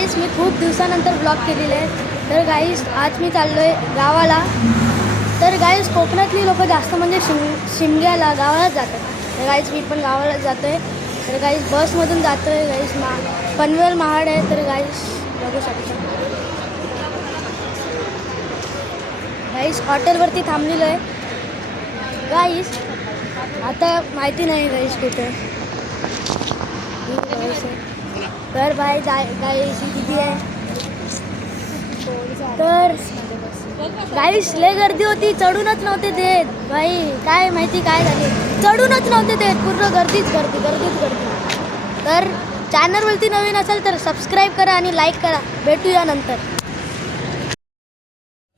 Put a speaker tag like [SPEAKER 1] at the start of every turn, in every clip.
[SPEAKER 1] गाईस मी खूप दिवसानंतर ब्लॉग केलेले आहे तर गाईस आज मी चाललो आहे गावाला. तर गाईस कोकणातली लोक जास्त म्हणजे शिम शिमग्याला गावालाच जातात. तर गाईस मी पण गावालाच जातो आहे तर गाईस बसमधून जातो आहे गाईस मा पनवेल महाड आहे. तर गाईस बघू शकतो. गाईस हॉटेलवरती थांबलेलो आहे. गाईस आता माहिती नाही गाईस कुठे. तर भाई जाय गाईस किती आहे? तर गाईस लय गर्दी होती. चढूनच नव्हते देत. भाई काय माहिती काय झाली. चढूनच नव्हते देत. पूर्ण गर्दीच गर्दी गर्दीच गर्दी. तर चॅनलवरती नवीन असेल तर सबस्क्राईब करा आणि लाईक करा. भेटूया नंतर.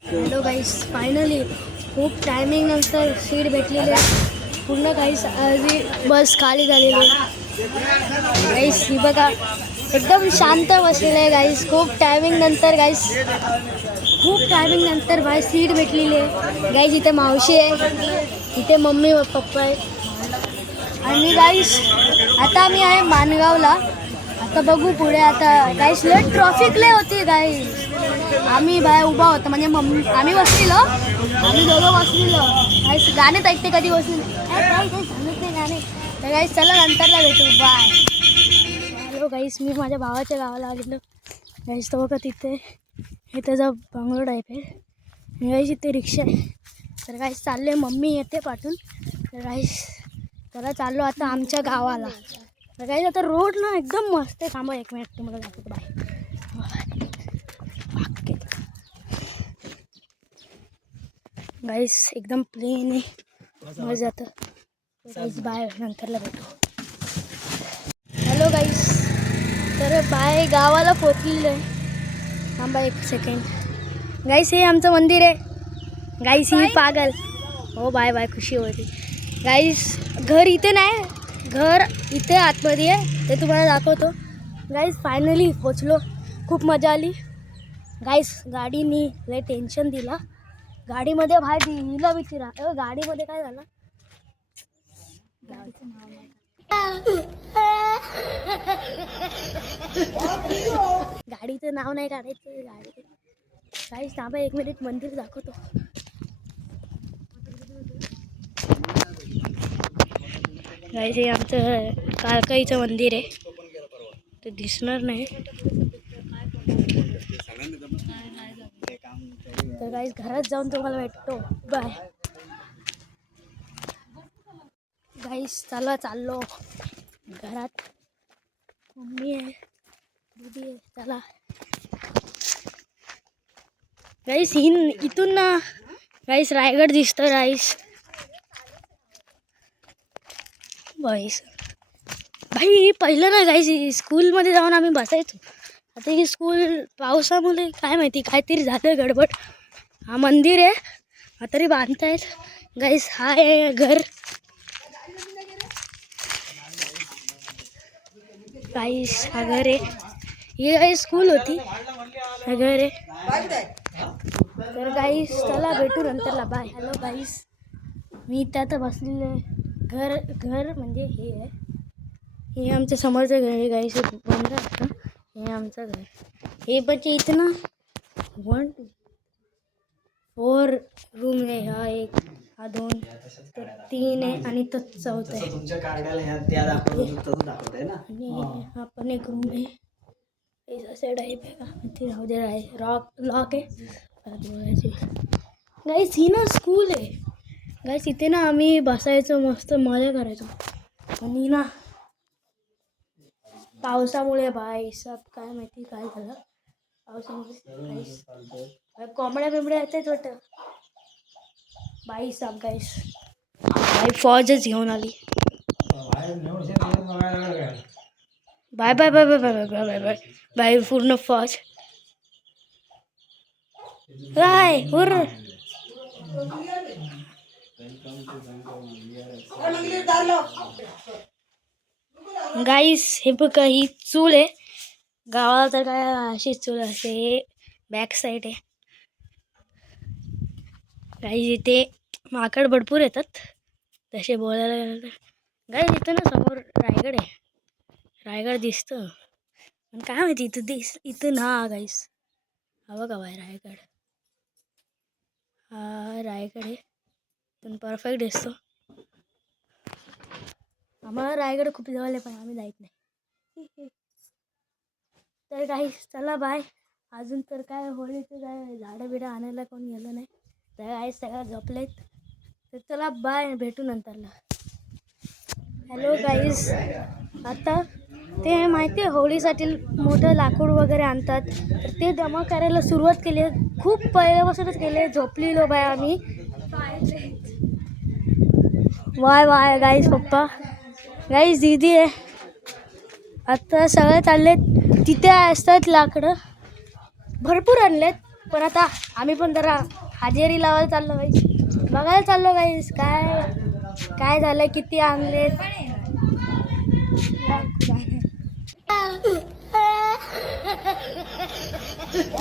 [SPEAKER 1] हॅलो गाईस फायनली खूप टायमिंग नंतर सीट भेटलेली आहे. पूर्ण काहीच आधी बस खाली झालेली गाईस ही बघा. एकदम शांत बसलेलं आहे गाईस खूप टायमिंग नंतर गाईस खूप टायमिंग नंतर भाई सीट भेटलेली आहे. गाईस इथे मावशी आहे. इथे मम्मी व पप्पा आहे. आणि गाईस आता आम्ही आहे मानगावला. आता बघू पुढे. आता गाईस लय ट्रॉफिक लय होती गाईस आम्ही बाहेर उभा होतो. म्हणजे मम्मी आम्ही बसलेलो. आम्ही दोघं बसलेलो. गाईस गाणेच ऐकते कधी बसले काय नाही गाणे. तर गाईस चला नंतरला भेटू. बाय गाईस मी माझ्या भावाच्या गावाला आलेलो. गाईस तो बघा तिथे. हे त्याचा बंगलो टाईप आहे गाईस इथे रिक्षा आहे. तर गाईस चालले मम्मी येते पाठवून तर गाईस त्याला चाललो आता आमच्या गावाला. तर गाईस आता रोड ना एकदम मस्त आहे. थांबा एक मिनिट तुम्हाला दाखवतो. बाय गाईस एकदम प्लेन आहे. मजा जातं गाईस बाय नंतरला भेटू हॅलो गाईस तर बाय गावाला पोचलेलं आहे. थांबा एक सेकंड गाईस हे आमचं मंदिर आहे. गाईस ही पागल. हो बाय बाय खुशी होती. गाईस घर इथे नाही घर इथे आतमध्ये आहे. ते तुम्हाला दाखवतो. गाईस फायनली पोचलो. खूप मजा आली. गाईस गाडीनी लय टेन्शन दिला. गाडीमध्ये बाहेर हिला विचारा गाडीमध्ये काय झालं? गाडीचं नाव नाही काढायचं गाडी. काहीच थांबा एक मिनिट मंदिर दाखवतो. गाईज हे आमचं काळकाईचं मंदिर आहे. ते दिसणार नाही. तर गाईस घरात जाऊन तुम्हाला भेटतो. बाय गाईस चला चाललो. घरात मम्मी आहे दीदी आहे चला. गाईस ही इथून ना गाईस रायगड दिसतं गाईस बाईस भाई पहिलं ना गाईस स्कूलमध्ये जाऊन आम्ही बसायचो आता ही स्कूल पावसामुळे काय माहिती काहीतरी झालं गडबड हा मंदिर आहे हा तरी बांधतायत गाईस हा आहे घर गाईस हा घर आहे ही गाई स्कूल होती हा घर आहे तर गाईस चला भेटू नंतरला. बाय हॅलो गाईस मी आता बसलेलं घर घर म्हणजे हे आहे. हे आमच्या समोरचं घर आहे गाईस हे बंद असतं. हे आमचं घर. हे म्हणजे इथं ना वन फोर रूम आहे. हा एक हा दोन तो तीन आहे आणि तो चौथा आहे.
[SPEAKER 2] तुमच्या कार्डाला ह्या त्या दाखवत तसं दाखवत ना?
[SPEAKER 1] आणि हा पण एक रूम आहे. हे असं आहे का ते राहू दे आहे रॉक लॉक आहे परत गाईस ही ना स्कूल आहे गाईस इथे ना आम्ही बसायचो मस्त मजा करायचो आणि ना पावसामुळे बाई सब काय माहिती काय झालं पावसामुळे कोंबड्या बिंबड्या येतात वाटतं बाई साब गाईस बाई फौजच घेऊन आली bye bye bye bye bye bye bye bye. Bye bye पूर्ण फॉज. काय हुर गाईस हे बघा ही चूल आहे. गावाला तर काय अशी चूल असते हे बॅक साईड आहे. गाईस इथे माकड भरपूर येतात. तसे बोलायला गेलं तर. गाईस इथं ना समोर रायगड आहे. रायगड दिसतं. पण काय माहिती इथं दिस इथं ना गाईस हा बघा बाय रायगड. हा रायगड आहे. पण परफेक्ट दिसतो. आम्हाला रायगड खूप जवळ आहे पण आम्ही जायत नाही. तर काही चला बाय अजून तर काय होळीचं काय झाडं बिडं आणायला कोण गेलं नाही. तर काही सगळ्या झोपलेत. तर चला बाय भेटू नंतरला हॅलो गाईज आता ते माहिती आहे होळीसाठी मोठं लाकूड वगैरे आणतात. तर ते जमा करायला सुरुवात केली आहे. खूप पहिल्यापासूनच केले झोपलेलो बाय आम्ही. वाय वाय गाईज पप्पा. गाईज दिदी आहे. आता सगळे चालले तिथे असतात लाकडं. भरपूर आणलेत. पण आता आम्ही पण जरा हाजेरी लावायला चाललो गाईज बघायला चाललो गाईज काय काय झालं किती आणलेत.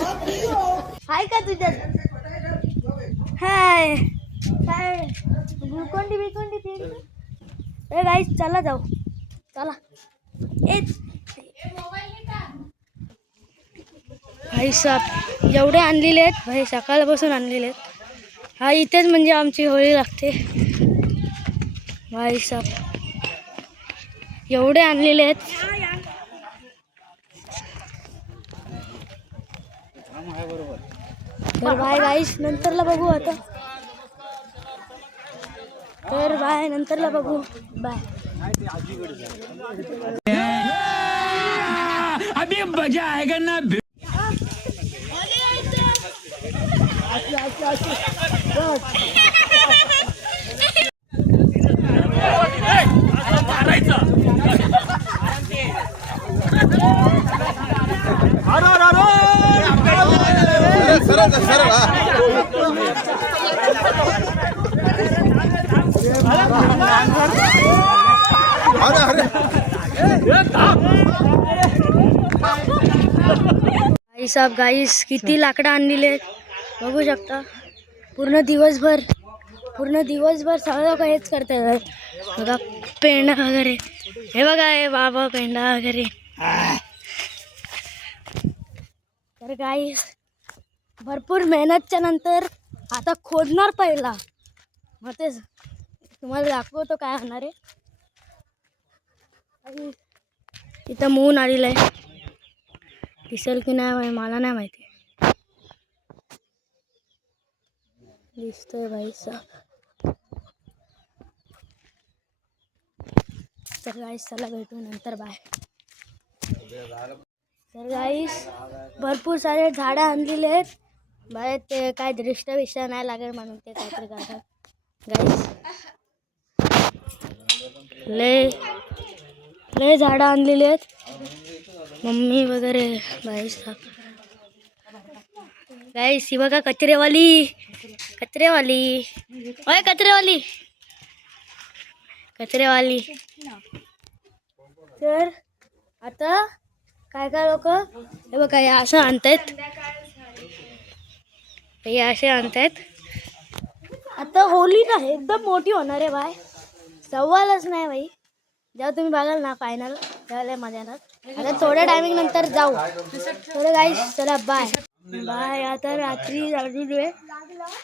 [SPEAKER 1] हाय का तुझ्यात हाय. काय ग्लुकोंडी बिकोंडी पिन ए गाईस चला जाऊ. चला. एच भाई साहेब एवढे आणलेले आहेत. भाई सकाळपासून आणलेले आहेत. हा इथेच म्हणजे आमची होळी लागते. भाई साहेब एवढे आणलेले आहेत. तर बाय गाईस नंतरला बघू आता. तर बाय नंतरला बघू. बाय
[SPEAKER 3] अभी मजा आएगा ना
[SPEAKER 1] आई साहेब गाईस किती लाकडं आणलेले बघू शकता. पूर्ण दिवसभर पूर्ण दिवसभर सगळं लोक हेच करतात बघा पेंडा वगैरे. हे बघा हे बाबा पेंडा वगैरे. तर गाईस भरपूर मेहनतच्या नंतर आता खोदणार पहिला. मग तेच तुम्हाला दाखवतो काय होणार आहे. आणि इथं मून आलेलं आहे. दिसेल की नाही मला नाही माहिती. दिसतोय भाई सर तर गाईस चला भेटू नंतर बाय तर गाईस भरपूर सारे झाडं आणलेले आहेत. बरं ते काय दृष्ट विष्ट नाही लागेल म्हणून ते काहीतरी करतात. गाईस लय लय झाडं आणलेली आहेत. मम्मी वगैरे बाई गाईस ही बघा कचरेवाली. कचरेवाली. होय कचरेवाली. कचरेवाली. तर आता काय काय लोक? हे बघा असं आणतायत. हे असे आणतायत. आता होली ना एकदम मोठी होणार आहे बाय. सव्वालच नाही बाई. जेव्हा तुम्ही बघाल ना फायनल त्यावेळेला मजा येणार. आता थोड्या टायमिंग नंतर जाऊ. थोडं गाई चला बाय बाय आता रात्री अजून आहे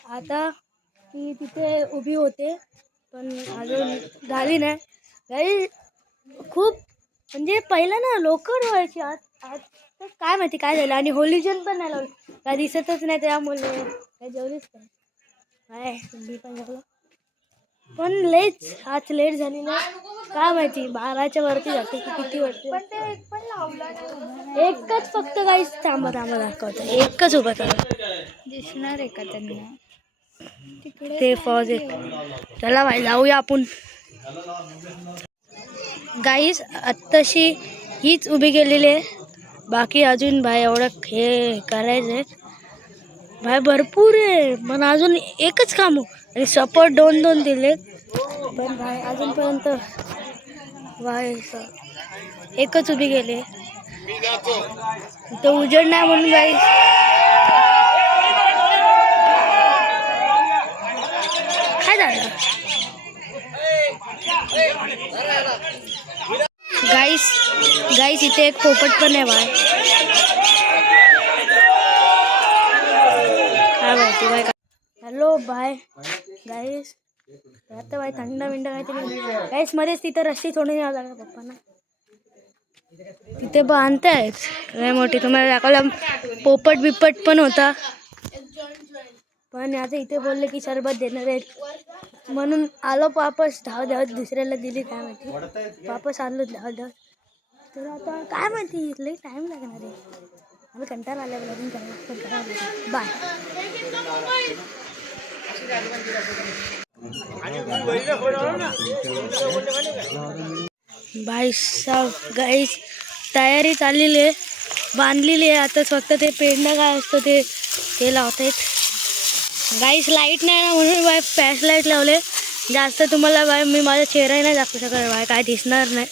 [SPEAKER 1] आता ती तिथे उभी होते पण अजून झाली नाही. गाई खूप म्हणजे पहिलं ना लोकर व्हायची आज आज. तर काय माहिती काय झालं? आणि होलीजन पण नाही लावली. काय दिसतच नाही त्यामुळे. काय जेवलीच नाही काय मी पण जेवलो. पण लेट आज लेट झालेलं आहे. काय माहिती बाराच्या वरती जाते की किती वरती एकच फक्त काही थांबा थांबा दाखवतो. एकच उभा झाला
[SPEAKER 4] दिसणार आहे का त्यांना?
[SPEAKER 1] ते फौज आहे. चला भाई जाऊया आपण. गाईस आत्ताशी हीच उभी गेलेली आहे. बाकी अजून भाई एवढं हे करायचं आहे भाई भरपूर आहे पण अजून एकच काम आणि सपोर्ट दोन दोन दिले पण भाई अजूनपर्यंत भाई एकच उभी गेले तर उजेड नाही म्हणून गाईस काय झालं? गाईस गाईस इथे एक पोपट पण आहे बाय काय माहिती बाय हॅलो बाय. गाईस आता बाय थंड बिंड काहीतरी गाईस मध्येच तिथं रस्सी सोडून यावं लागलं पप्पांना? तिथे बांधतायत लय मोठी. तुम्हाला दाखवलं पोपट बिपट पण होता. पण आता इथे बोलले की सरबत देणार आहेत. म्हणून आलो वापस धाव धावत दुसऱ्याला दिली काय माहिती? वापस आलो धाव धावत. तर आता काय माहिती लई टाईम लागणार आहे. आम्ही कंटाळा आल्या लागून काय बाय बाय साब गाईस तयारी चाललेली आहे. बांधलेली आहे. आता फक्त ते पेंडा काय असतं ते ते लावत आहेत गाईस लाइट नाही ना म्हणून बाय फॅश लाइट लावले. जास्त तुम्हाला बाय मी माझा चेहरा नाही दाखवू शकत. बाय काय दिसणार नाही.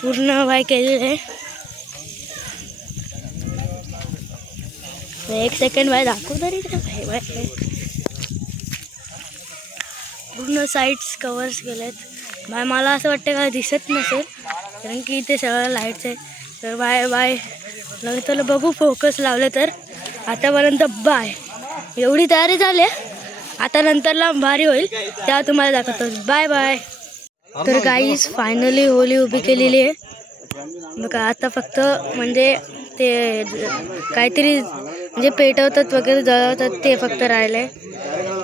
[SPEAKER 1] पूर्ण बाय केलेलं. आहे एक सेकंड बाय दाखवू तरी बाय बाय पूर्ण साईड्स कवर्स केलेत. बाय मला असं वाटतं का दिसत नसेल. कारण की इथे सगळं लाईट्स आहे तर बाय बाय नंतर बघू फोकस लावले तर. आतापर्यंत बाय. एवढी तयारी झाली आहे. आता नंतरला भारी होईल. तेव्हा तुम्हाला दाखवतो. Bye bye. तर गाईज फायनली होली उभी केलेली आहे. बघा आता फक्त म्हणजे ते काहीतरी म्हणजे पेटवतात वगैरे जळवतात ते फक्त राहिले.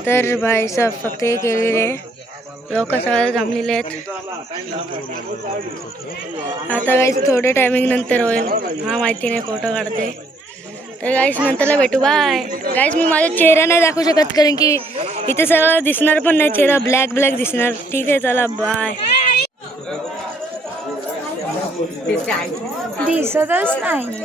[SPEAKER 1] तर बाय सब फक्त हे केलेले आहे. लोक सगळं जमलेले आहेत. आता गाईस थोडे टायमिंग नंतर होईल. हा माहिती नाही फोटो काढते. तर गाईस नंतरला भेटू. बाय गाईस मी माझा चेहरा नाही दाखवू शकत कारण की इथे सगळं दिसणार पण नाही चेहरा ब्लॅक ब्लॅक दिसणार. ठीक आहे चला बाय
[SPEAKER 4] दिसतच नाही.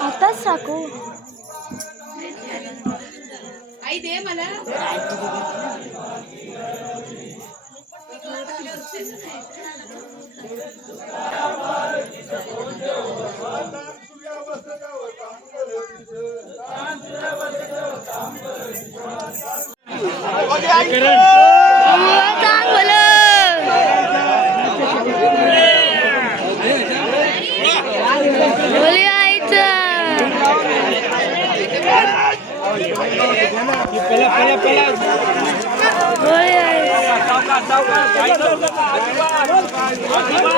[SPEAKER 1] आताच टाकू चांग बोली आईचं बोली आईचं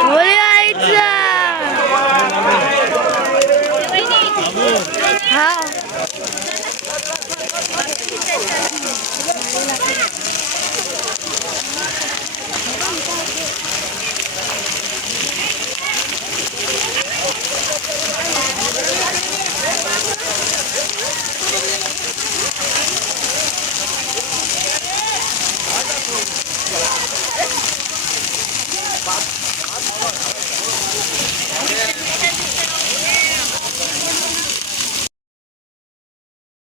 [SPEAKER 1] बोली Okay.